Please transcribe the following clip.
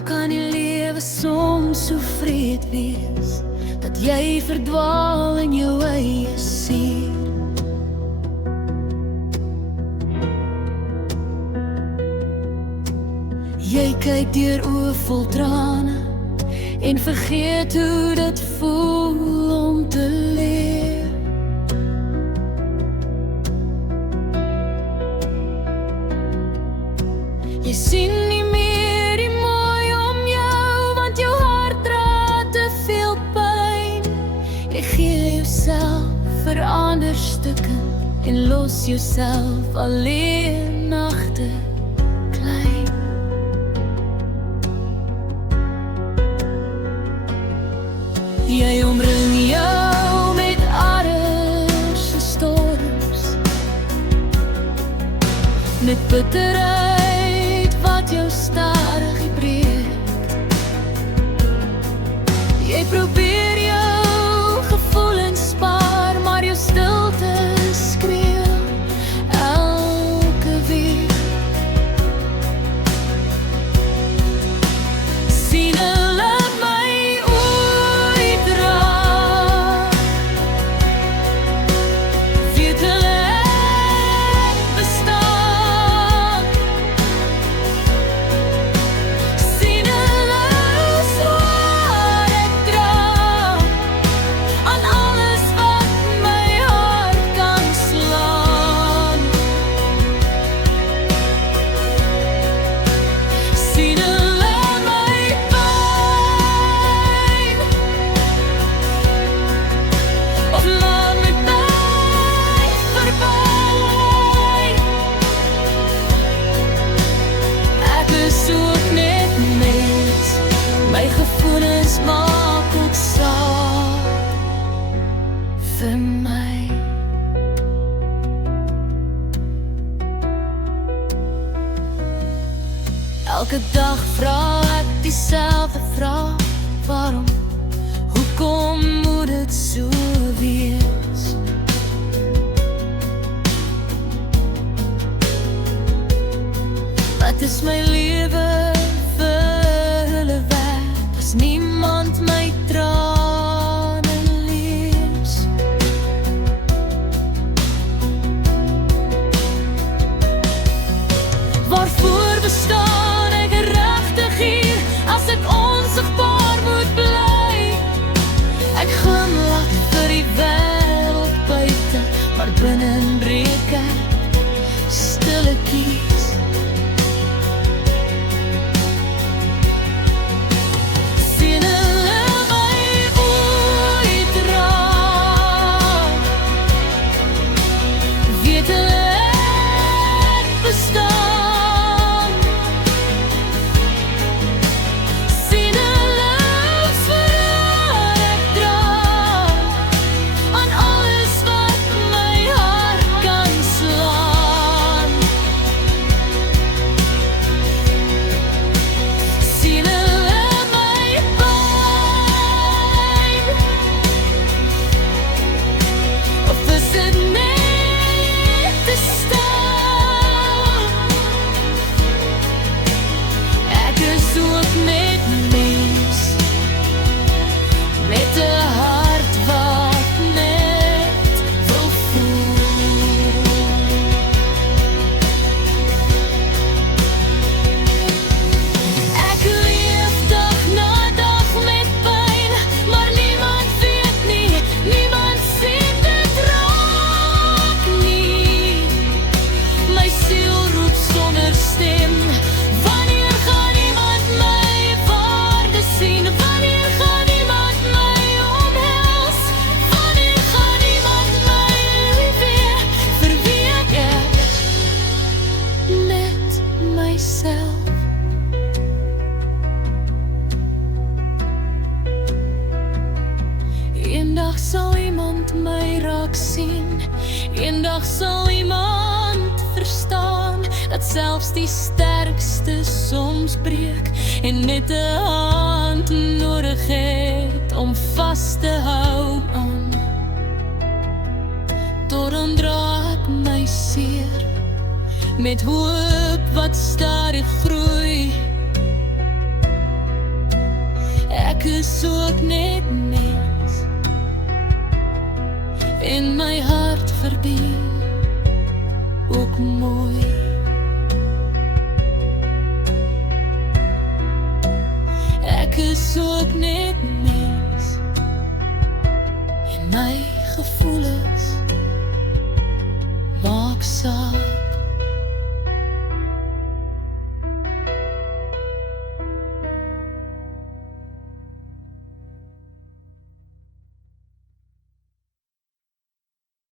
Waarom kan die lewe soms so vreed wees, dat jy verdwaal in jou eie seer? Jy kyk deur oë vol trane en vergeet hoe dit voel om te leef. Jy sien nie meer die mooi om jou, want jou hart dra te veel pyn. Jy gee jouself vir ander stukke en los jouself alleen agter. Jy omring jou met aardse storms, met bitterheid wat jou stadig breek. Jy probeer jou gevoelens spaar, maar jou stilte skreeu elke week. Sien maak ook saak vir my. Elke dag vra ek dieselfde vraag: waarom, hoekom moet dit so wees? Wat is my lewe vir hulle werd, as niemand my trane lees? Waarvoor bestaan ek regtig hier, as ek onsigbaar moet bly? Ek glimlag vir die wêreld buite, maar binnen breek ek stilletjies. Eendag sal iemand my raak sien, eendag sal iemand verstaan, dat selfs die sterkste soms breek en net 'n hand nodig het om vas te hou aan. Daarom dra ek my seer met hoop wat stadig groei. Ek is ook net mens en my hart verdien ook mooi. Ek is ook net mens en my gevoelens